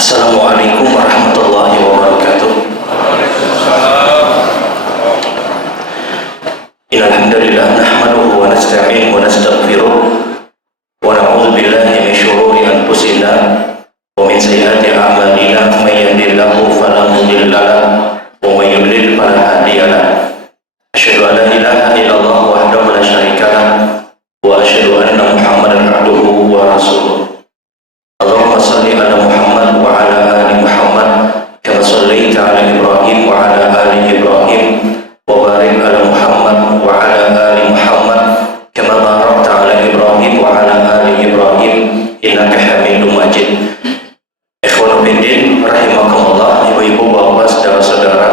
Assalamualaikum warahmatullahi wabarakatuh. Innal hamdalillah nahmaduhu wa nasta'inuhu wa nastaghfiruh wa na'udzu billahi min shururi anfusina wa min sayyiati a'malina may yahdihillahu fala mudilla lahu wa may yudlil fala hadiya lahu. Asyhadu an la ilaha illallah wahdahu la syarika lahu wa asyhadu anna Muhammadan abduhu wa rasuluh. Allahumma salli ala Muhammad wa ala ali Muhammad kama shallaita ala Ibrahim wa ala ali Ibrahim wa barik ala Muhammad wa ala ali Muhammad kama barakta ala Ibrahim wa ala ali Ibrahim innaka Hamidum Majid. Ikhwan fillah rahimakumullah, ibu-ibu, bapak, saudara-saudara,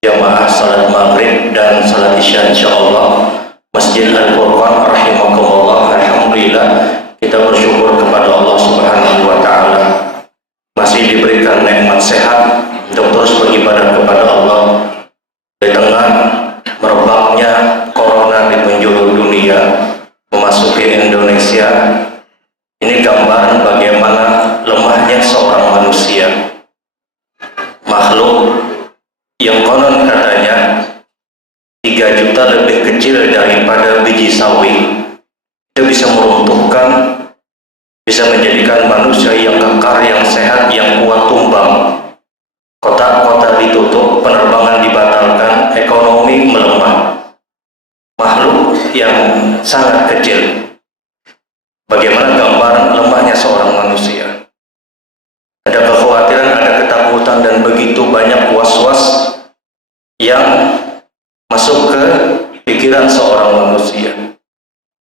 jamaah salat maghrib dan salat isya insyaallah Masjid Al-Furqan rahimakumullah. Alhamdulillah, kita bersyukur kepada Allah Subhanahu wa taala masih diberikan nikmat sehat untuk terus beribadah kepada Allah di tengah merebaknya corona di penjuru dunia memasuki Indonesia. Ini gambaran bagaimana lemahnya seorang manusia, makhluk yang konon katanya 3 juta lebih kecil daripada biji sawi. Itu bisa meruntuhkan, bisa menjadikan manusia yang kekar, yang sehat, yang kuat tumbang. Kota-kota ditutup, penerbangan dibatalkan, ekonomi melemah. Makhluk yang sangat kecil. Bagaimana gambaran lemahnya seorang manusia. Ada kekhawatiran, ada ketakutan, dan begitu banyak was-was yang masuk ke pikiran seorang manusia.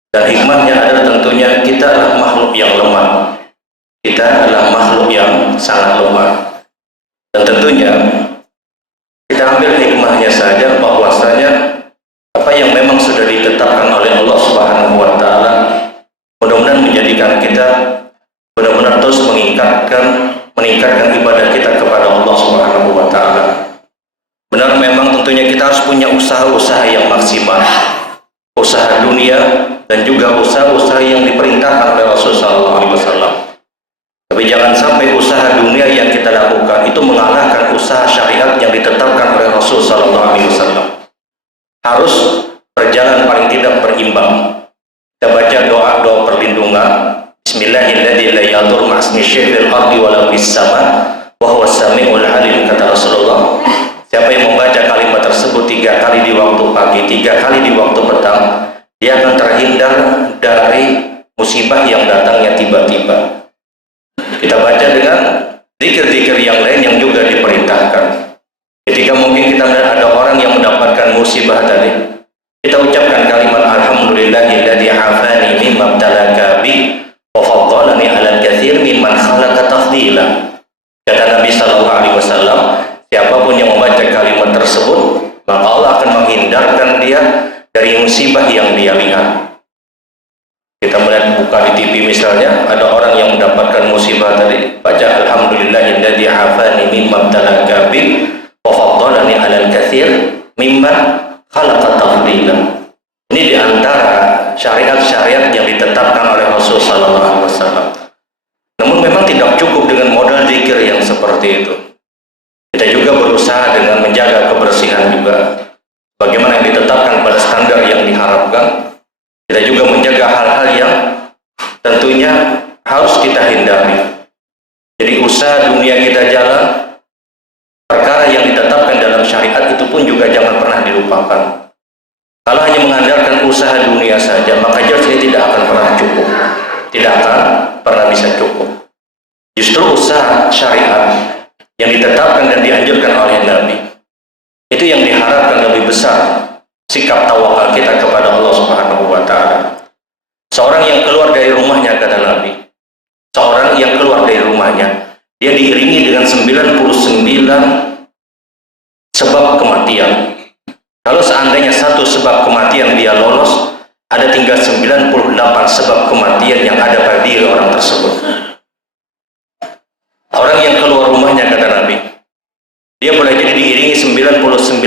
Dan hikmahnya adalah tentunya kita adalah makhluk yang lemah. Kita adalah makhluk yang sangat lemah. Dan tentunya kita ambil hikmahnya saja, bahwasanya apa yang memang sudah ditetapkan oleh Allah Subhanahu wa taala mudah-mudahan menjadikan kita benar-benar terus meningkatkan ibadah kita kepada Allah Subhanahu wa taala. Benar, memang tentunya kita harus punya usaha-usaha yang maksimal. Usaha dunia dan juga usaha-usaha yang diperintahkan oleh Rasulullah SAW. Tapi jangan sampai usaha dunia yang kita lakukan itu mengalahkan usaha syariat yang ditetapkan oleh Rasulullah SAW. Harus berjalan paling tidak berimbang. Kita baca doa-doa perlindungan. Bismillahirrahmanirrahim. La yadur ma'asmi syai'il ardi walau bis sama wa huwa samiul alim, kata Rasulullah. Siapa yang membaca kalimat tersebut 3 kali di waktu pagi, 3 kali di waktu petang, dia akan terhindar dari musibah yang datangnya tiba-tiba. Kita baca dengan zikir-zikir yang lain yang juga diperintahkan. Ketika mungkin kita melihat ada orang yang mendapatkan musibah tadi, kita ucapkan kalimat alhamdulillahilladzi afani mimma ibtalaka bi wa faddalani 'ala al-katsir mimman khalaqa tafdila. Kata Nabi sallallahu alaihi wasallam, siapapun yang membaca kalimat tersebut, maka Allah akan menghindarkan dia dari musibah yang dia lihat. Kita melihat buka di TV misalnya, ada orang yang mendapatkan musibah tadi, baca alhamdulillahilladzi afani mimma ibtalaka bi wa faddalani 'alal katsir mimman khalaqa tafdila. Ini di antara syariat-syariat yang ditetapkan oleh Rasul sallallahu alaihi wasallam. Namun memang tidak cukup dengan modal zikir yang seperti itu. Kita juga berusaha dengan menjaga kebersihan juga. Bagaimana yang ditetapkan pada standar yang diharapkan. Kita juga menjaga hal-hal yang tentunya harus kita hindari. Jadi usaha dunia kita jalan, perkara yang ditetapkan dalam syariat itu pun juga jangan pernah dilupakan. Kalau hanya mengandalkan usaha dunia saja, maka jelas tidak akan pernah cukup. Tidak akan pernah bisa cukup. Justru usaha syariat yang ditetapkan dan dianjurkan oleh Nabi, itu yang diharapkan lebih besar sikap tawakal kita kepada Allah Subhanahu wa taala. Seorang yang keluar dari rumahnya, kata Nabi, seorang yang keluar dari rumahnya, dia diiringi dengan 99 sebab kematian. Kalau seandainya 1 sebab kematian dia lolos, ada tinggal 98 sebab kematian yang ada pada diri orang tersebut. Orang yang keluar rumahnya, kata Nabi, dia boleh jadi diiringi 99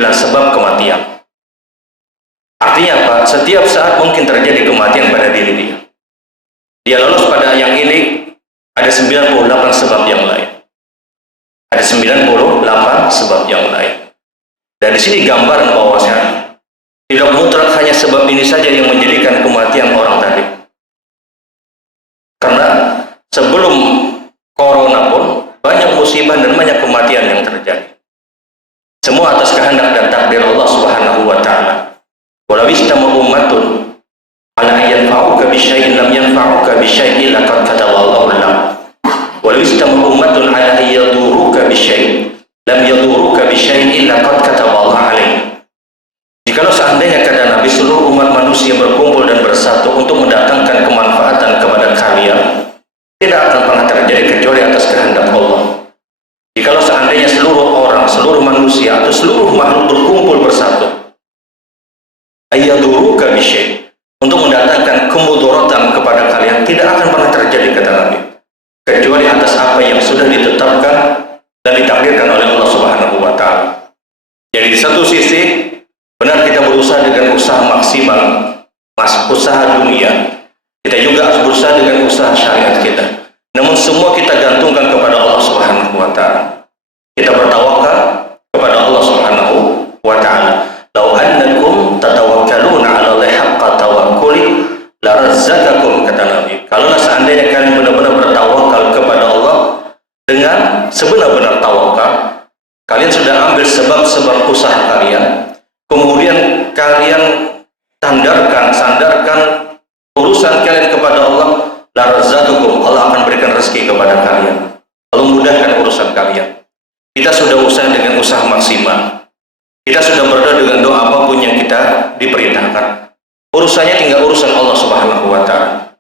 sebab kematian. Artinya apa? Setiap saat mungkin terjadi kematian pada diri dia. Dia lolos pada yang ini, ada 98 sebab yang lain. 98 sebab yang lain. Dan di sini gambaran bahwasanya tidak mutlak hanya sebab ini saja yang menjadikan kematian orang tadi. Karena sebelum corona pun banyak musibah dan banyak kematian yang terjadi. Semua atas kehendak dan takdir Allah Subhanahu wa taala. Walau istama'u ummatun ala yanfa'uka bisyai'in lam yanfa'uka bisyai'in illa qad kataballahu lahum. Walau istama'u ummatun ala yaduruka bisyai'in lam yaduruka bisyai'in illa qad kataballahu alaihim. Jikalau seandainya kata Nabi seluruh umat manusia berkumpul dan bersatu untuk mendatangkan kemanfaatan kepada kalian, tidak akan pernah terjadi kecuali atas kehendak Allah. Jikalau seandainya seluruh orang, seluruh manusia atau seluruh makhluk berkumpul bersatu, ayaduruka bisyai, untuk mendatangkan kemudaratan kepada kalian, tidak akan pernah terjadi kata Nabi, kecuali atas apa yang sudah ditetapkan dan ditakdirkan oleh Allah Subhanahu wa taala. Jadi di satu sisi benar kita berusaha dengan usaha maksimal, usaha dunia. Kita juga harus berusaha dengan usaha syariat kita. Namun semua kita gantungkan kepada Allah Subhanahu wa taala. Kita bertawakal kepada Allah Subhanahu wa taala. Lau annakum tatawakkaluna 'ala Allahi haqqa tawakkuli la razzaqakum, kata Nabi. Kalau seandainya kalian benar-benar bertawakal kepada Allah dengan sebenar-benar tawakal, kalian sudah ambil sebab-sebab usaha kalian, kemudian kalian sandarkan urusan kalian kepada Allah, la razzaqakum, Allah akan berikan rezeki kepada kalian. Allah mudahkan urusan kalian. Kita sudah usaha dengan usaha maksimal. Kita sudah berdoa dengan doa apapun yang kita diperintahkan. Urusannya tinggal urusan Allah Subhanahu wa taala.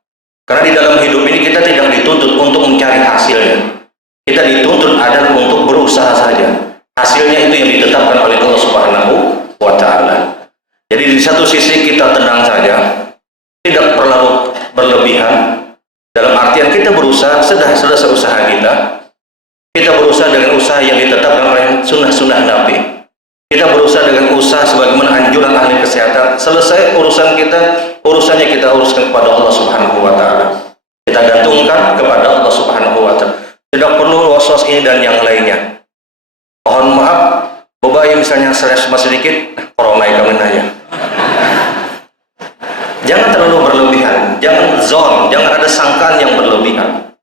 Karena di dalam hidup ini kita tidak dituntut untuk mencari hasilnya. Kita dituntut adalah untuk berusaha saja. Hasilnya itu yang ditetapkan oleh Allah Subhanahu wa taala. Jadi di satu sisi kita tenang saja, tidak perlu berlebihan. Dalam artian kita berusaha, sudah selesai usaha kita berusaha dengan usaha yang ditetapkan oleh sunnah-sunnah Nabi. Kita berusaha dengan usaha sebagaimana anjuran ahli kesehatan. Selesai urusan kita, urusannya kita uruskan kepada Allah Subhanahu wa taala. Kita gantungkan kepada Allah Subhanahu wa taala. Tidak perlu waswas ini dan yang lainnya. Mohon maaf, bebai misalnya selesai sedikit, corona kami nanya. Jangan terlalu berlebihan, jangan zon, jangan ada sangkaan yang berlebihan.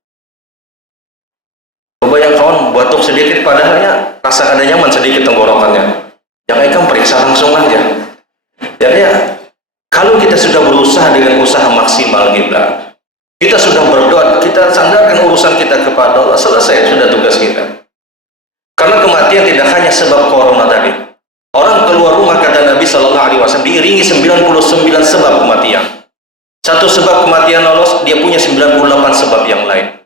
Bebayang kawan batuk sedikit padahalnya rasa ada nyaman sedikit tenggorokannya. Jangan ikan periksa langsung aja. Jadi ya, kalau kita sudah berusaha dengan usaha maksimal kita sudah berdoa, kita sandarkan urusan kita kepada Allah, selesai sudah tugas kita. Karena kematian tidak hanya sebab corona tadi. Orang keluar rumah kata Nabi Shallallahu Alaihi Wasallam diiringi 99 sebab kematian. Satu sebab kematian lolos, dia punya 98 sebab yang lain.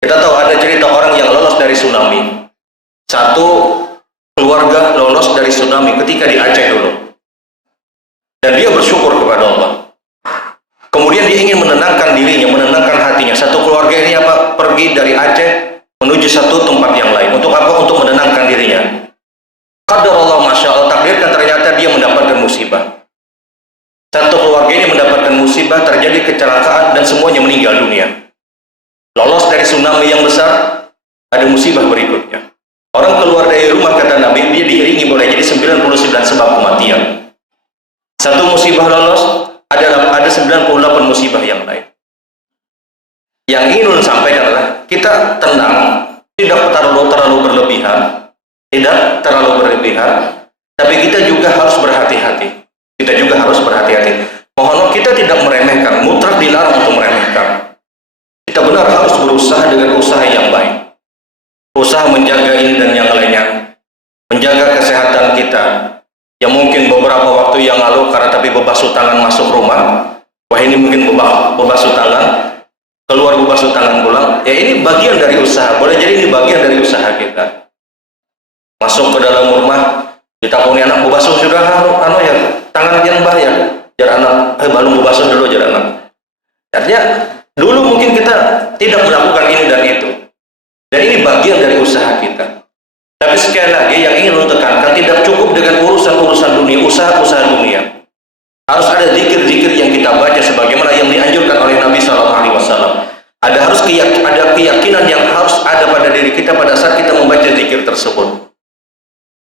Kita tahu ada cerita orang yang lolos dari tsunami. Satu keluarga lolos dari tsunami ketika di Aceh dulu. Dan dia bersyukur kepada Allah. Kemudian dia ingin menenangkan dirinya, menenangkan hatinya. Satu keluarga ini pergi dari Aceh menuju satu tempat yang lain. Untuk apa? Untuk menenangkan dirinya. Qadar Allah, Masya Allah, takdirkan ternyata dia mendapatkan musibah. Satu keluarga ini mendapatkan musibah, terjadi kecelakaan dan semuanya meninggal dunia. Lolos dari tsunami yang besar, ada musibah berikutnya. Orang keluar dari rumah kata Nabi, dia diiringi boleh jadi 99 sebab kematian. Satu musibah lolos, ada 98 musibah yang lain. Yang ingin sampaikan adalah kita tenang, tidak terlalu berlebihan, tapi kita juga harus berhati-hati. Mohon kita tidak meremehkan, mutlak dilarang untuk meremehkan. Kita benar harus berusaha dengan usaha yang baik. Usaha menjaga ini dan yang lainnya. Menjaga kesehatan kita. Yang mungkin beberapa waktu yang lalu karena tapi bebasuh tangan masuk rumah. Wah ini mungkin bebasuh tangan. Keluar bebasuh tangan pulang. Ya ini bagian dari usaha. Boleh jadi ini bagian dari usaha kita. Masuk ke dalam rumah. Ditakuni anak bebasuh sudah ya. Tangan yang bahaya. Jar anak. Belum bebasuh dulu jar anak. Artinya dulu mungkin kita tidak melakukan ini dan itu. Dan ini bagian dari usaha kita. Tapi sekali lagi yang ingin tekankan, tidak cukup dengan urusan-urusan dunia, usaha-usaha dunia. Harus ada zikir-zikir yang kita baca sebagaimana yang dianjurkan oleh Nabi SAW. Ada keyakinan yang harus ada pada pada diri kita pada saat kita membaca zikir tersebut.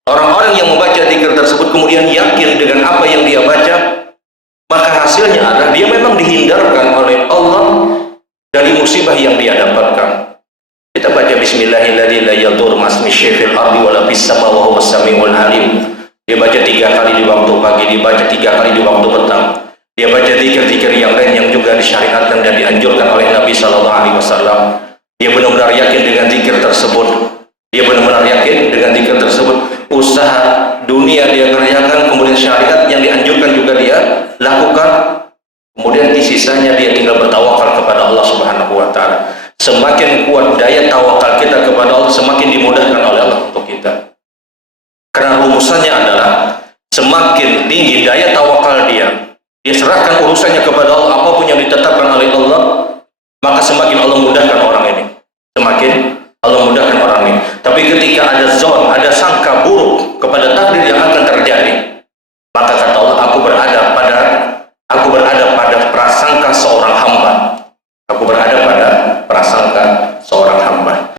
Orang-orang yang membaca zikir tersebut kemudian yakin dengan apa yang dia baca, maka hasilnya adalah dia memang dihindarkan oleh Allah dari musibah yang dia dapatkan. Kita baca bismillahirrahmanirrahim la yadur masmi syifil ardi wala fis sama wa huwas samiul alim. Dia baca 3 kali di waktu pagi, dia baca 3 kali di waktu petang. Dia baca zikir-zikir yang lain yang juga disyariatkan dan dianjurkan oleh Nabi sallallahu alaihi wasallam. Dia benar-benar yakin dengan zikir tersebut. Dia benar-benar yakin dengan zikir tersebut. Usaha dunia dia kerjakan, kemudian syariat yang dianjurkan juga dia lakukan. Kemudian di sisanya dia tinggal bertawakal kepada Allah Subhanahu wa taala. Semakin kuat daya tawakal kita kepada Allah, semakin dimudahkan oleh Allah untuk kita. Karena rumusannya adalah semakin tinggi daya tawakal dia serahkan urusannya kepada Allah, apapun yang ditetapkan oleh Allah, maka semakin Allah mudahkan orang ini. Semakin